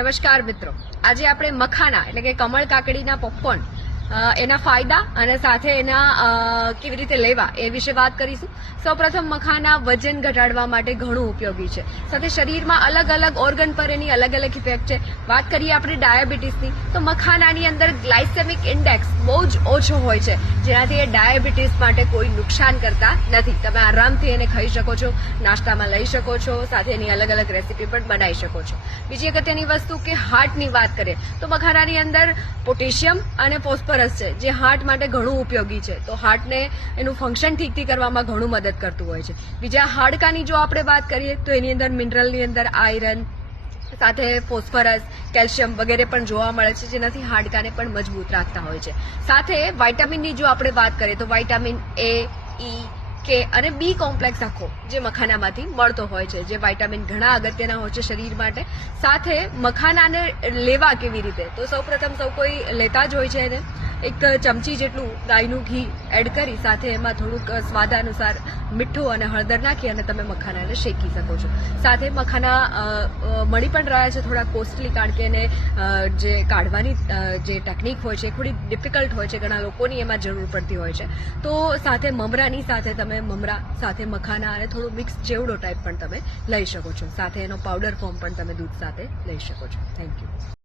નમસ્કાર મિત્રો, આજે આપણે મખાના એટલે કે કમળ કાકડીના પોપકોર્ન એના ફાયદા અને સાથે એના કેવી રીતે લેવા એ વિશે વાત કરીશું. સૌપ્રથમ મખાના વજન ઘટાડવા માટે ઘણું ઉપયોગી છે, સાથે શરીરમાં અલગ અલગ ઓર્ગન પર એની અલગ અલગ ઇફેક્ટ છે. વાત કરીએ આપણે ડાયાબિટીસની, તો મખાનાની અંદર ગ્લાયસેમિક ઇન્ડેક્સ બહુ જ ઓછો હોય છે, જેનાથી એ ડાયાબિટીસ માટે કોઈ નુકસાન કરતા નથી. તમે આરામથી એને ખાઈ શકો છો, નાસ્તામાં લઈ શકો છો, સાથે એની અલગ અલગ રેસીપી પણ બનાવી શકો છો. બીજી અગત્યની વસ્તુ કે હાર્ટની વાત કરીએ તો મખાનાની અંદર પોટેશિયમ અને ફોસ્ફરસ છે, જે હાર્ટ માટે ઘણું ઉપયોગી છે. તો હાર્ટને એનું ફંક્શન ઠીકથી કરવામાં ઘણું મદદ કરતું હોય છે. બીજા હાડકાની જો આપણે વાત કરીએ તો એની અંદર મિનરલની અંદર આયરન સાથે ફોસ્ફરસ, કેલ્શિયમ વગેરે પણ જોવા મળે છે, જેનાથી હાડકાને પણ મજબૂત રાખતા હોય છે. સાથે વિટામિનની જો આપણે વાત કરીએ તો વિટામિન એ, ઈ, કે અને બી કોમ્પ્લેક્સ આખો જે મખાનામાંથી મળતો હોય છે, જે વિટામિન ઘણા અગત્યના હોય છે શરીર માટે. સાથે મખાનાને લેવા કેવી રીતે, તો સૌપ્રથમ સૌ કોઈ લેતા જ હોય છે એને એક ચમચી જેટલું ગાયનું ઘી એડ કરી સાથે એમાં થોડુંક સ્વાદાનુસાર મીઠું અને હળદર નાખી અને તમે મખાનાને શેકી શકો છો. સાથે મખાના મળી પણ રહ્યા છે થોડા કોસ્ટલી, કારણ કે એને જે કાઢવાની જે ટેકનિક હોય છે એ થોડી ડિફિકલ્ટ હોય છે, ઘણા લોકોની એમાં જરૂર પડતી હોય છે. તો સાથે મમરાની સાથે તમે મમરા સાથે મખાના અને થોડું મિક્સ ચેવડો ટાઈપ પણ તમે લઈ શકો છો. સાથે એનો પાવડર ફોર્મ પણ તમે દૂધ સાથે લઈ શકો છો. Thank you.